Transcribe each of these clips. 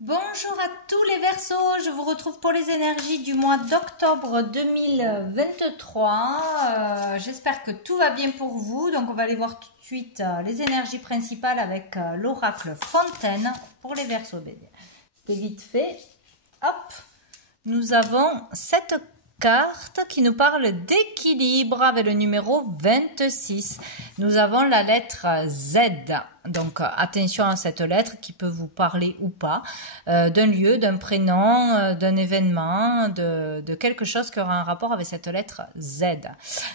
Bonjour à tous les Verseaux, je vous retrouve pour les énergies du mois d'octobre 2023. J'espère que tout va bien pour vous. Donc on va aller voir tout de suite les énergies principales avec l'oracle Fontaine pour les Verseaux BD. C'est vite fait. Hop, nous avons cette carte qui nous parle d'équilibre avec le numéro 26. Nous avons la lettre Z. Donc attention à cette lettre qui peut vous parler ou pas d'un lieu, d'un prénom, d'un événement, de quelque chose qui aura un rapport avec cette lettre Z.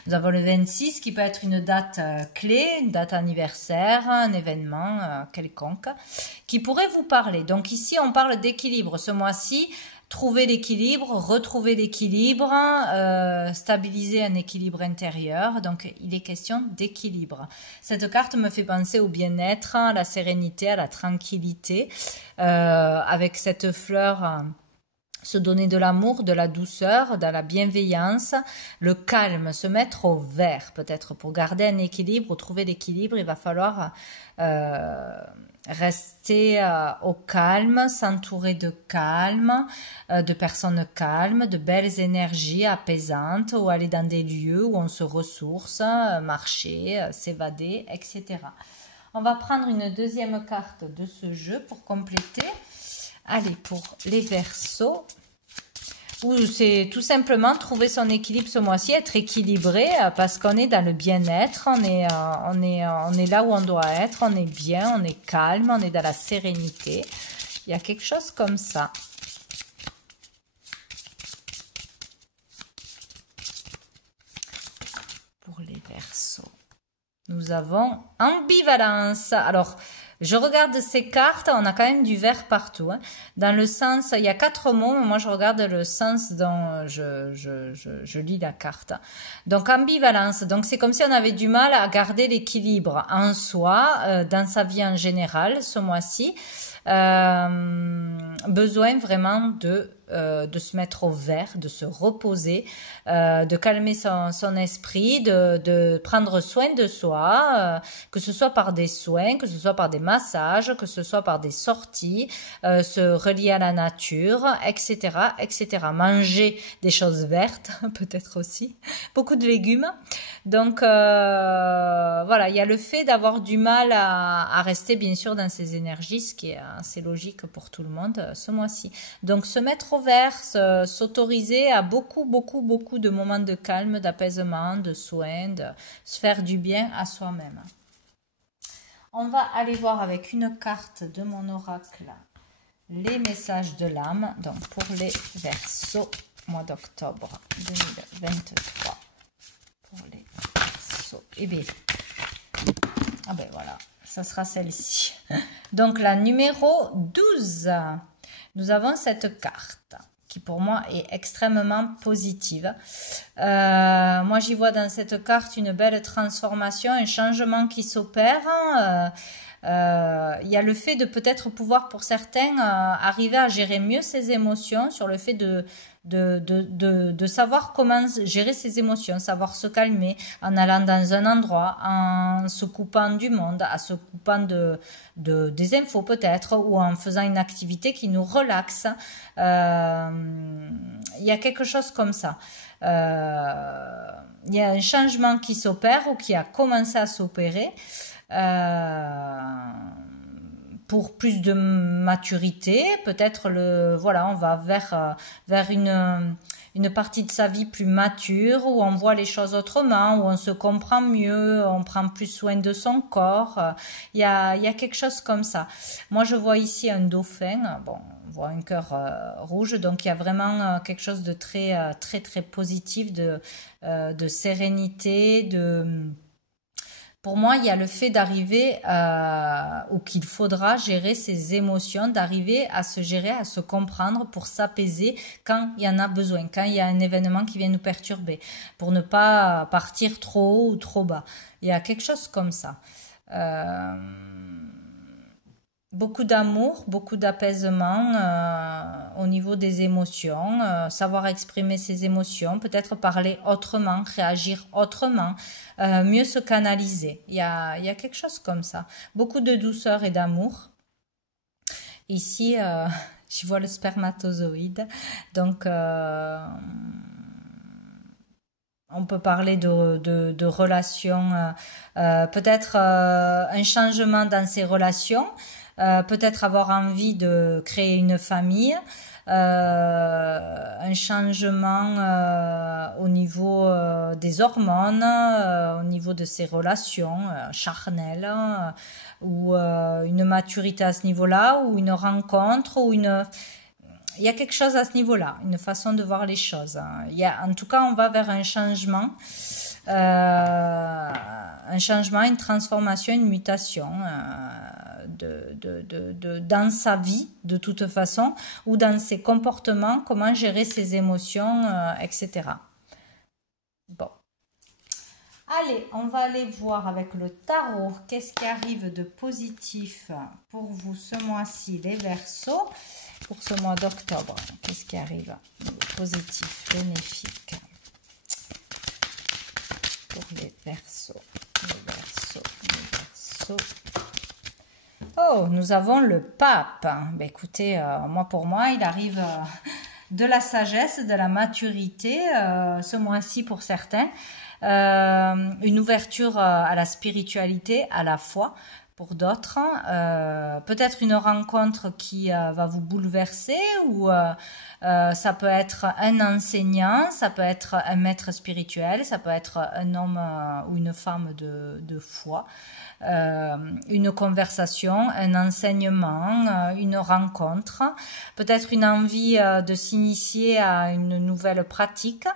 Nous avons le 26 qui peut être une date clé, une date anniversaire, un événement quelconque qui pourrait vous parler. Donc ici on parle d'équilibre ce mois-ci. Trouver l'équilibre, retrouver l'équilibre, stabiliser un équilibre intérieur. Donc, il est question d'équilibre. Cette carte me fait penser au bien-être, à la sérénité, à la tranquillité, avec cette fleur. Se donner de l'amour, de la douceur, de la bienveillance, le calme, se mettre au vert peut-être pour garder un équilibre ou trouver l'équilibre, il va falloir rester au calme, s'entourer de calme, de personnes calmes, de belles énergies apaisantes ou aller dans des lieux où on se ressource, marcher, s'évader, etc. On va prendre une deuxième carte de ce jeu pour compléter. Allez, pour les Verseaux, où c'est tout simplement trouver son équilibre ce mois-ci, être équilibré parce qu'on est dans le bien-être, on est là où on doit être, on est bien, on est calme, on est dans la sérénité. Il y a quelque chose comme ça. Pour les Verseaux, nous avons ambivalence. Alors, je regarde ces cartes, on a quand même du vert partout. Hein. Dans le sens, il y a 4 mots, mais moi je regarde le sens dont je lis la carte. Donc ambivalence, donc c'est comme si on avait du mal à garder l'équilibre en soi, dans sa vie en général, ce mois-ci. Besoin vraiment de se mettre au vert, de se reposer, de calmer son esprit, de prendre soin de soi, que ce soit par des soins, que ce soit par des massages, que ce soit par des sorties, se relier à la nature, etc., etc. Manger des choses vertes, peut-être aussi, beaucoup de légumes. Donc voilà, il y a le fait d'avoir du mal à rester bien sûr dans ses énergies, ce qui est assez logique pour tout le monde ce mois-ci. Donc se mettre au vert, s'autoriser à beaucoup de moments de calme, d'apaisement, de soins, de se faire du bien à soi-même. On va aller voir avec une carte de mon oracle les messages de l'âme, donc pour les Verseaux, mois d'octobre 2023. Pour les Verseaux. Eh bien, ah ben voilà, ça sera celle-ci. Donc la numéro 12, nous avons cette carte qui pour moi est extrêmement positive. Moi j'y vois dans cette carte une belle transformation, un changement qui s'opère. Il y a le fait de peut-être pouvoir pour certains arriver à gérer mieux ses émotions, sur le fait de savoir comment gérer ses émotions, savoir se calmer en allant dans un endroit, en se coupant du monde, en se coupant des infos peut-être, ou en faisant une activité qui nous relaxe. Il y a quelque chose comme ça. Il y a un changement qui s'opère ou qui a commencé à s'opérer. Pour plus de maturité, peut-être voilà, on va vers une partie de sa vie plus mature, où on voit les choses autrement, où on se comprend mieux, on prend plus soin de son corps. Il y a quelque chose comme ça. Moi, je vois ici un dauphin. Bon, on voit un cœur rouge, donc il y a vraiment quelque chose de très positif, de sérénité, Pour moi, il y a le fait d'arriver, ou qu'il faudra gérer ses émotions, d'arriver à se gérer, à se comprendre pour s'apaiser quand il y en a besoin, quand il y a un événement qui vient nous perturber, pour ne pas partir trop haut ou trop bas. Il y a quelque chose comme ça. Beaucoup d'amour, beaucoup d'apaisement au niveau des émotions, savoir exprimer ses émotions, peut-être parler autrement, réagir autrement, mieux se canaliser. Il y a quelque chose comme ça. Beaucoup de douceur et d'amour. Ici, je vois le spermatozoïde. Donc, on peut parler de relations, peut-être un changement dans ces relations, peut-être avoir envie de créer une famille, un changement au niveau des hormones, au niveau de ses relations charnelles, ou une maturité à ce niveau-là, ou une rencontre, ou une... Il y a quelque chose à ce niveau-là, une façon de voir les choses. En tout cas, on va vers un changement, une transformation, une mutation dans sa vie, de toute façon, ou dans ses comportements, comment gérer ses émotions, etc. Bon. Allez, on va aller voir avec le tarot qu'est-ce qui arrive de positif pour vous ce mois-ci, les Verseaux, pour ce mois d'octobre. Qu'est-ce qui arrive de positif, bénéfique pour les Verseaux, les Verseaux, les Verseaux. Oh, nous avons le pape. Ben, écoutez, pour moi, il arrive de la sagesse, de la maturité, ce mois-ci pour certains. Une ouverture à la spiritualité, à la foi pour d'autres. Peut-être une rencontre qui va vous bouleverser, ou ça peut être un enseignant, ça peut être un maître spirituel, ça peut être un homme ou une femme de foi. Une conversation, un enseignement, une rencontre, peut-être une envie de s'initier à une nouvelle pratique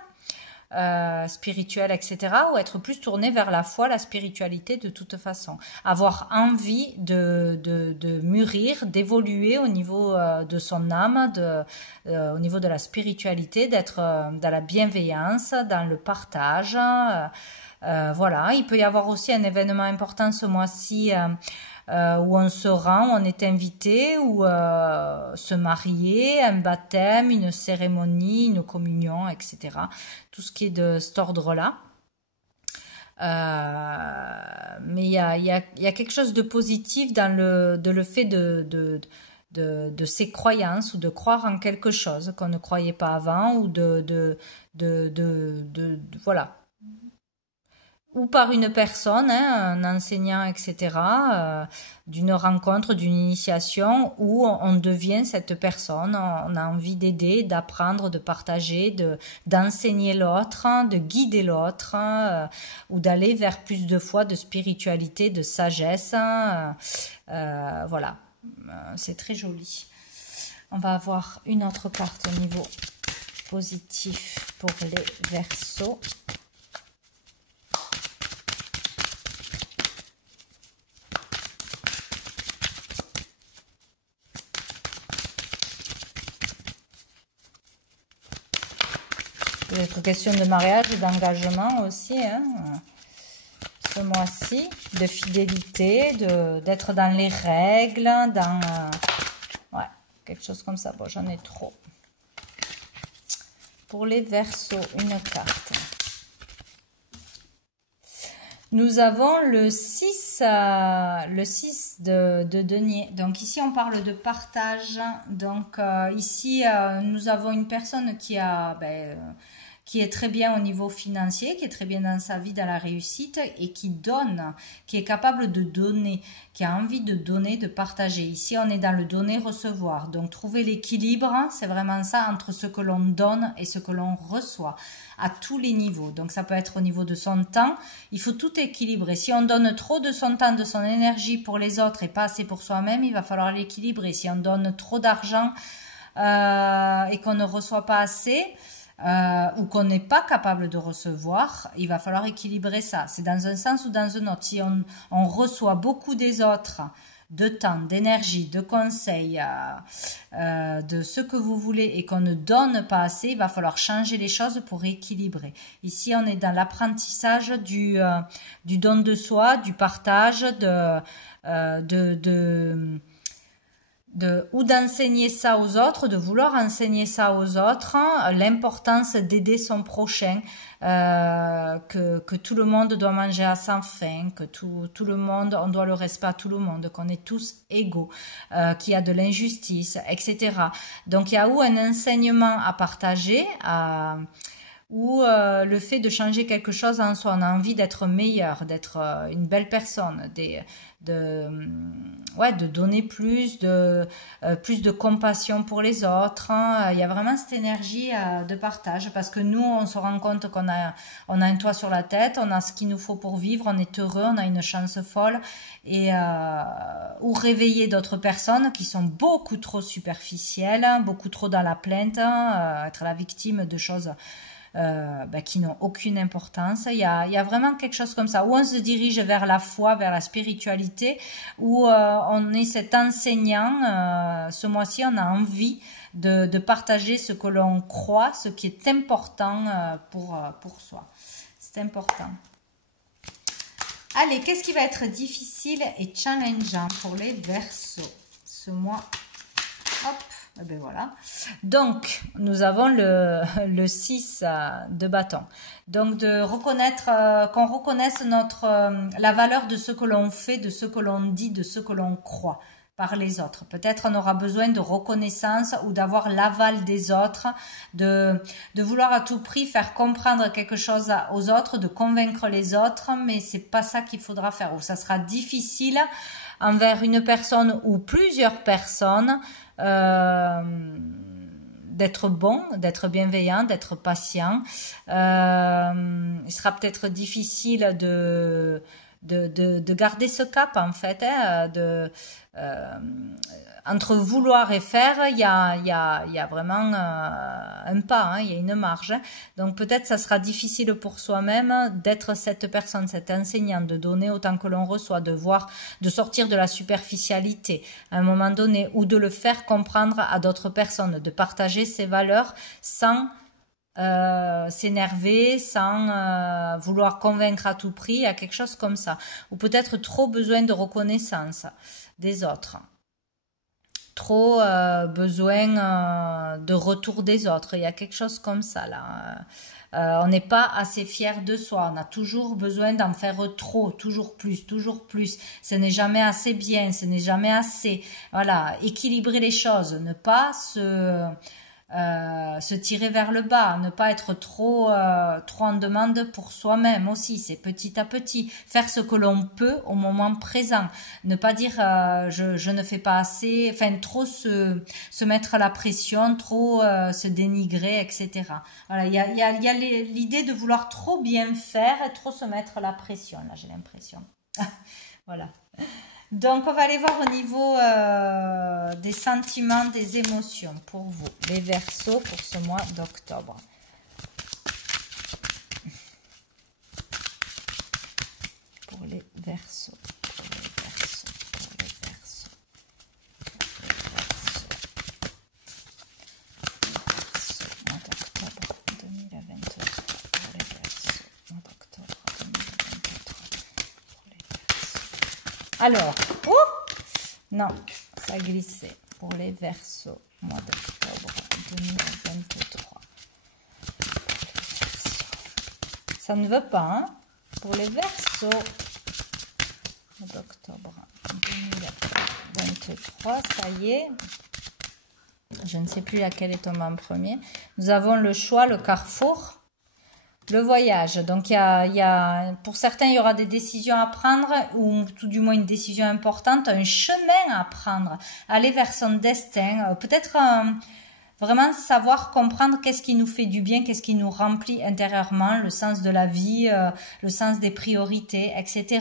spirituelle, etc., ou être plus tourné vers la foi, la spiritualité de toute façon. Avoir envie de mûrir, d'évoluer au niveau de son âme, au niveau de la spiritualité, d'être dans la bienveillance, dans le partage. Voilà, il peut y avoir aussi un événement important ce mois-ci où on se rend, où on est invité, ou se marier, un baptême, une cérémonie, une communion, etc. Tout ce qui est de cet ordre-là. Mais il y a quelque chose de positif dans le fait de ses croyances, ou de croire en quelque chose qu'on ne croyait pas avant, ou voilà, ou par une personne, un enseignant, etc., d'une rencontre, d'une initiation, où on devient cette personne, on a envie d'aider, d'apprendre, de partager, d'enseigner l'autre, de guider l'autre, ou d'aller vers plus de foi, de spiritualité, de sagesse. Voilà, c'est très joli. On va avoir une autre carte au niveau positif pour les Verseaux. Il peut être question de mariage et d'engagement aussi, ce mois-ci, de fidélité, d'être dans les règles, dans... ouais, quelque chose comme ça. Bon, j'en ai trop. Pour les Verseaux, une carte. Nous avons le 6 de denier. Donc ici, on parle de partage. Donc ici, nous avons une personne qui est très bien au niveau financier, qui est très bien dans sa vie, dans la réussite, et qui donne, qui est capable de donner, qui a envie de donner, de partager. Ici, on est dans le donner-recevoir. Donc, trouver l'équilibre, c'est vraiment ça, entre ce que l'on donne et ce que l'on reçoit, à tous les niveaux. Donc, ça peut être au niveau de son temps. Il faut tout équilibrer. Si on donne trop de son temps, de son énergie pour les autres et pas assez pour soi-même, il va falloir l'équilibrer. Si on donne trop d'argent et qu'on ne reçoit pas assez... ou qu'on n'est pas capable de recevoir, il va falloir équilibrer ça. C'est dans un sens ou dans un autre. Si on reçoit beaucoup des autres, de temps, d'énergie, de conseils, de ce que vous voulez, et qu'on ne donne pas assez, il va falloir changer les choses pour équilibrer. Ici, on est dans l'apprentissage du don de soi, du partage, ou d'enseigner ça aux autres, de vouloir enseigner ça aux autres, l'importance d'aider son prochain, que tout le monde doit manger à sa faim, que tout le monde, on doit le respect à tout le monde, qu'on est tous égaux, qu'il y a de l'injustice, etc. Donc il y a où un enseignement à partager, ou le fait de changer quelque chose en soi. On a envie d'être meilleur, d'être une belle personne, de donner plus de compassion pour les autres. Il y a vraiment cette énergie de partage, parce que nous, on se rend compte qu'on a un toit sur la tête, on a ce qu'il nous faut pour vivre, on est heureux, on a une chance folle, et ou réveiller d'autres personnes qui sont beaucoup trop superficielles, beaucoup trop dans la plainte, être la victime de choses qui n'ont aucune importance. Il y a vraiment quelque chose comme ça, où on se dirige vers la foi, vers la spiritualité, où on est cet enseignant. Ce mois-ci, on a envie de partager ce que l'on croit, ce qui est important pour soi. C'est important. Allez, qu'est-ce qui va être difficile et challengeant pour les Verseaux ce mois? Hop. Eh ben voilà. Donc, nous avons le 6 de bâton. Donc, de reconnaître, qu'on reconnaisse la valeur de ce que l'on fait, de ce que l'on dit, de ce que l'on croit par les autres. Peut-être on aura besoin de reconnaissance ou d'avoir l'aval des autres, de vouloir à tout prix faire comprendre quelque chose aux autres, de convaincre les autres, mais c'est pas ça qu'il faudra faire. Ou ça sera difficile envers une personne ou plusieurs personnes, d'être bon, d'être bienveillant, d'être patient. Il sera peut-être difficile de garder ce cap, en fait, entre vouloir et faire, il y a vraiment un pas, il y a une marge. Donc peut-être ça sera difficile pour soi-même d'être cette personne, cet enseignant, de donner autant que l'on reçoit, de sortir de la superficialité à un moment donné, ou de le faire comprendre à d'autres personnes, de partager ses valeurs sans s'énerver, sans vouloir convaincre à tout prix, à quelque chose comme ça. Ou peut-être trop besoin de reconnaissance des autres. Trop besoin de retour des autres. Il y a quelque chose comme ça là. On n'est pas assez fier de soi. On a toujours besoin d'en faire trop, toujours plus, toujours plus. Ce n'est jamais assez bien, ce n'est jamais assez. Voilà, équilibrer les choses, ne pas se tirer vers le bas, ne pas être trop en demande pour soi-même aussi, c'est petit à petit, faire ce que l'on peut au moment présent, ne pas dire je ne fais pas assez, enfin trop se mettre la pression, trop se dénigrer, etc. Voilà, il y a l'idée de vouloir trop bien faire et trop se mettre la pression, là j'ai l'impression. Voilà. Donc, on va aller voir au niveau des sentiments, des émotions pour vous, les Verseaux, pour ce mois d'octobre. Pour les Verseaux, pour les Verseaux, pour les Verseaux, pour les Verseaux. Mois d'octobre 2023, pour les Verseaux, mois d'octobre 2023, pour les Verseaux. Alors, non, ça a glissé pour les Verseaux, mois d'octobre 2023. Ça ne veut pas, hein? Pour les Verseaux, mois d'octobre 2023, ça y est. Je ne sais plus laquelle est tombée en premier. Nous avons le choix, le carrefour. Le voyage, donc pour certains il y aura des décisions à prendre, ou tout du moins une décision importante, un chemin à prendre, aller vers son destin, peut-être vraiment savoir comprendre qu'est-ce qui nous fait du bien, qu'est-ce qui nous remplit intérieurement, le sens de la vie, le sens des priorités, etc.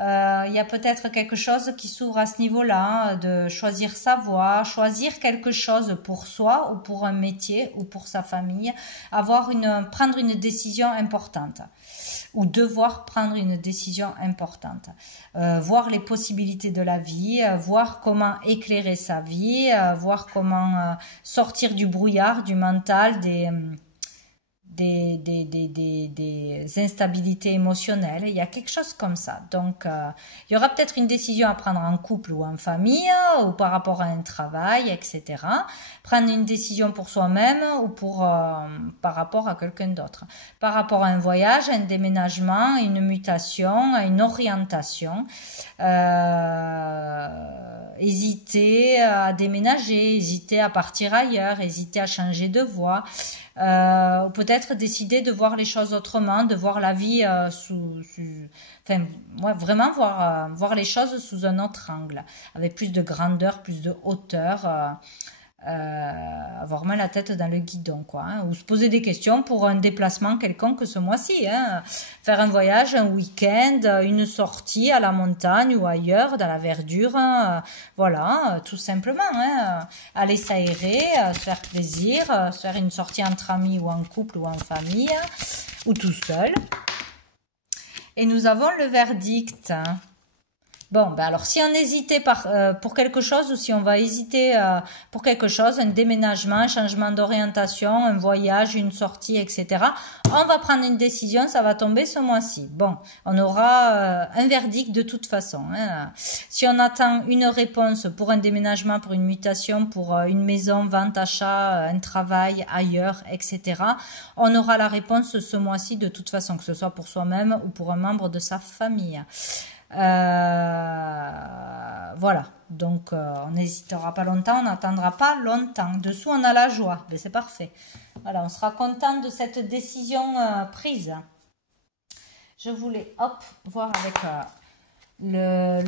Il y a peut-être quelque chose qui s'ouvre à ce niveau-là, de choisir sa voie, choisir quelque chose pour soi ou pour un métier ou pour sa famille, prendre une décision importante ou devoir prendre une décision importante, voir les possibilités de la vie, voir comment éclairer sa vie, voir comment sortir du brouillard, du mental, des instabilités émotionnelles. Il y a quelque chose comme ça. Donc, il y aura peut-être une décision à prendre en couple ou en famille, ou par rapport à un travail, etc. Prendre une décision pour soi-même ou par rapport à quelqu'un d'autre. Par rapport à un voyage, à un déménagement, à une mutation, à une orientation. Hésiter à déménager, hésiter à partir ailleurs, hésiter à changer de voie. Ou peut-être décider de voir les choses autrement, de voir la vie enfin, ouais, vraiment voir les choses sous un autre angle, avec plus de grandeur, plus de hauteur, avoir moins la tête dans le guidon, quoi, hein, ou se poser des questions pour un déplacement quelconque ce mois-ci, hein, faire un voyage, un week-end, une sortie à la montagne ou ailleurs, dans la verdure, voilà, tout simplement, hein, aller s'aérer, se faire plaisir, se faire une sortie entre amis ou en couple ou en famille, ou tout seul. Et nous avons le verdict. Bon, ben alors si on hésitait pour quelque chose ou si on va hésiter pour quelque chose, un déménagement, un changement d'orientation, un voyage, une sortie, etc., on va prendre une décision, ça va tomber ce mois-ci. Bon, on aura un verdict de toute façon, hein. Si on attend une réponse pour un déménagement, pour une mutation, pour une maison, vente, achat, un travail ailleurs, etc., on aura la réponse ce mois-ci de toute façon, que ce soit pour soi-même ou pour un membre de sa famille. Voilà, donc on n'hésitera pas longtemps, on n'attendra pas longtemps. Dessous on a la joie, mais c'est parfait. Voilà, on sera content de cette décision prise. Je voulais voir avec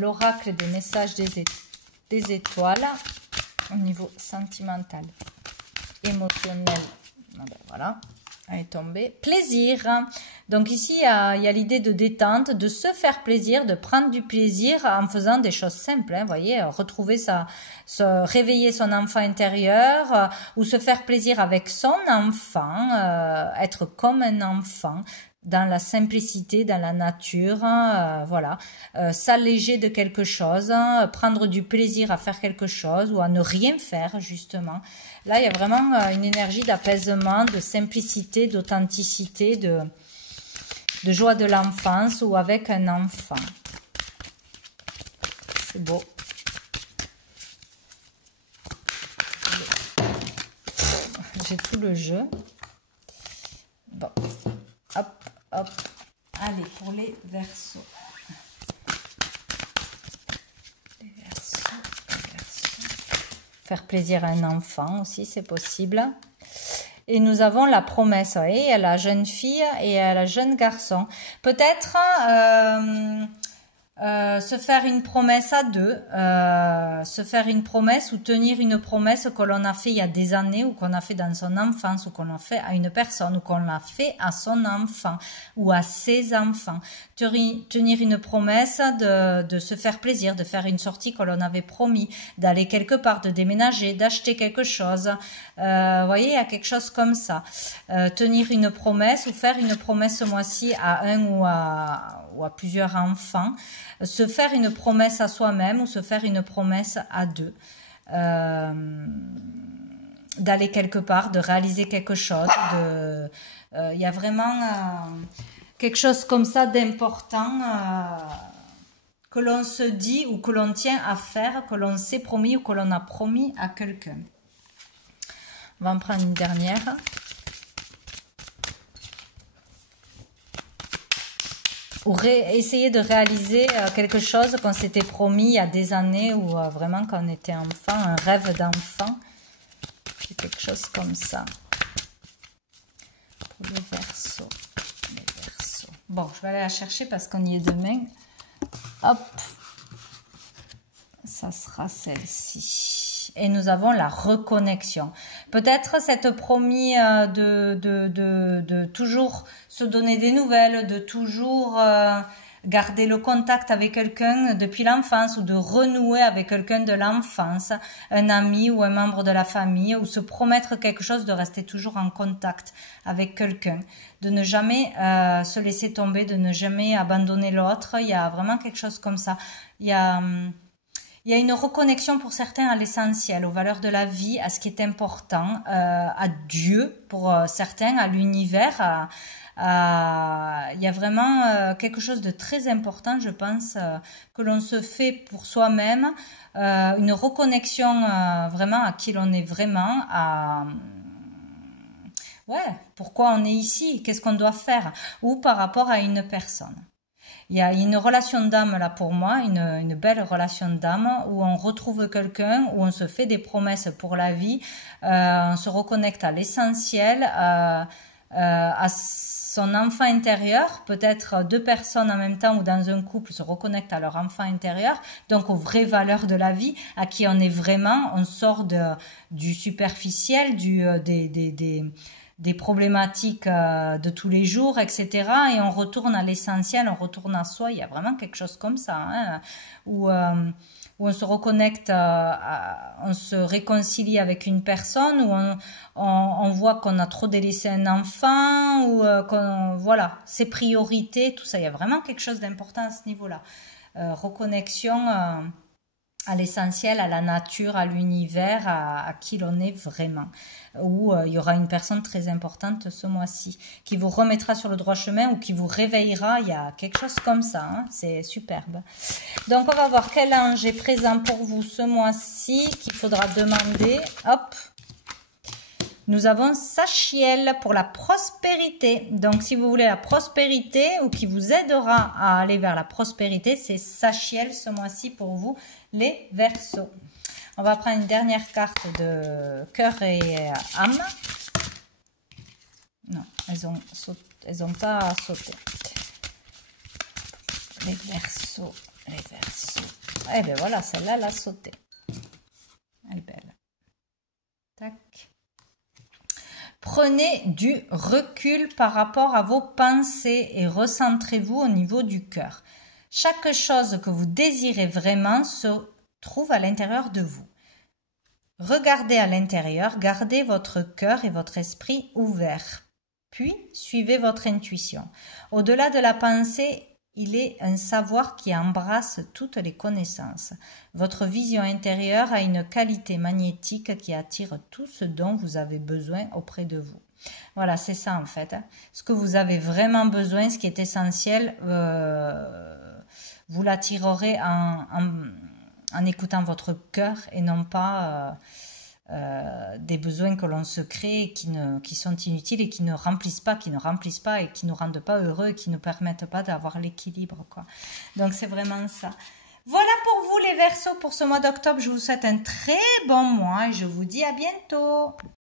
l'oracle des messages des étoiles au niveau sentimental, émotionnel. Voilà. Elle est tombée. Plaisir. Donc ici, il y a l'idée de détente, de se faire plaisir, de prendre du plaisir en faisant des choses simples. Hein, vous voyez, réveiller son enfant intérieur ou se faire plaisir avec son enfant, être comme un enfant dans la simplicité, dans la nature, voilà, s'alléger de quelque chose, prendre du plaisir à faire quelque chose ou à ne rien faire justement. Là, il y a vraiment une énergie d'apaisement, de simplicité, d'authenticité, de joie de l'enfance ou avec un enfant. C'est beau. J'ai tout le jeu. Bon. Hop, hop. Allez, pour les Verseaux. Les Verseaux. Faire plaisir à un enfant aussi, c'est possible. Et nous avons la promesse, vous voyez, à la jeune fille et à la jeune garçon. Peut-être se faire une promesse à deux, se faire une promesse ou tenir une promesse que l'on a fait il y a des années ou qu'on a fait dans son enfance ou qu'on a fait à une personne ou qu'on l'a fait à son enfant ou à ses enfants. Tenir une promesse de se faire plaisir, de faire une sortie que l'on avait promis, d'aller quelque part, de déménager, d'acheter quelque chose. Vous voyez, il y a quelque chose comme ça. Tenir une promesse ou faire une promesse ce mois-ci à un ou à plusieurs enfants. Se faire une promesse à soi-même ou se faire une promesse à deux. D'aller quelque part, de réaliser quelque chose. Il y a vraiment quelque chose comme ça d'important que l'on se dit ou que l'on tient à faire, que l'on s'est promis ou que l'on a promis à quelqu'un. On va en prendre une dernière. Ou essayer de réaliser quelque chose qu'on s'était promis il y a des années ou vraiment quand on était enfant, un rêve d'enfant. C'est quelque chose comme ça. Pour les Verseaux. Bon, je vais aller la chercher parce qu'on y est demain. Hop. Ça sera celle-ci. Et nous avons la reconnexion. Peut-être cette promis de toujours se donner des nouvelles, de toujours garder le contact avec quelqu'un depuis l'enfance ou de renouer avec quelqu'un de l'enfance, un ami ou un membre de la famille, ou se promettre quelque chose, de rester toujours en contact avec quelqu'un, de ne jamais se laisser tomber, de ne jamais abandonner l'autre. Il y a vraiment quelque chose comme ça. Il Il y a une reconnexion pour certains à l'essentiel, aux valeurs de la vie, à ce qui est important, à Dieu pour certains, à l'univers. Il y a vraiment quelque chose de très important, je pense, que l'on se fait pour soi-même, une reconnexion vraiment à qui l'on est vraiment, ouais, pourquoi on est ici, qu'est-ce qu'on doit faire, ou par rapport à une personne. Il y a une relation d'âme là pour moi, une belle relation d'âme où on retrouve quelqu'un, où on se fait des promesses pour la vie, on se reconnecte à l'essentiel, à son enfant intérieur, peut-être deux personnes en même temps ou dans un couple se reconnectent à leur enfant intérieur, donc aux vraies valeurs de la vie, à qui on est vraiment, on sort du superficiel, des problématiques de tous les jours, etc. Et on retourne à l'essentiel, on retourne à soi. Il y a vraiment quelque chose comme ça, hein, où on se reconnecte, on se réconcilie avec une personne, où on voit qu'on a trop délaissé un enfant, ou voilà, ses priorités, tout ça. Il y a vraiment quelque chose d'important à ce niveau-là. Reconnexion à l'essentiel, à la nature, à l'univers, à qui l'on est vraiment. Où il y aura une personne très importante ce mois-ci, qui vous remettra sur le droit chemin ou qui vous réveillera. Il y a quelque chose comme ça, hein, c'est superbe. Donc on va voir quel ange est présent pour vous ce mois-ci, qu'il faudra demander. Hop, nous avons Sachiel pour la prospérité. Donc, si vous voulez la prospérité ou qui vous aidera à aller vers la prospérité, c'est Sachiel ce mois-ci pour vous, les Verseaux. On va prendre une dernière carte de cœur et âme. Non, elles ont pas sauté. Les Verseaux, les Verseaux. Eh bien voilà, celle-là, elle a sauté. Elle est belle. Tac. Prenez du recul par rapport à vos pensées et recentrez-vous au niveau du cœur. Chaque chose que vous désirez vraiment se trouve à l'intérieur de vous. Regardez à l'intérieur, gardez votre cœur et votre esprit ouverts. Puis, suivez votre intuition. Au-delà de la pensée, il est un savoir qui embrasse toutes les connaissances. Votre vision intérieure a une qualité magnétique qui attire tout ce dont vous avez besoin auprès de vous. Voilà, c'est ça en fait. Ce que vous avez vraiment besoin, ce qui est essentiel, vous l'attirerez en écoutant votre cœur et non pas des besoins que l'on se crée qui sont inutiles et qui ne remplissent pas et qui ne rendent pas heureux et qui ne permettent pas d'avoir l'équilibre, quoi. Donc c'est vraiment ça. Voilà pour vous les Verseaux pour ce mois d'octobre. Je vous souhaite un très bon mois et je vous dis à bientôt.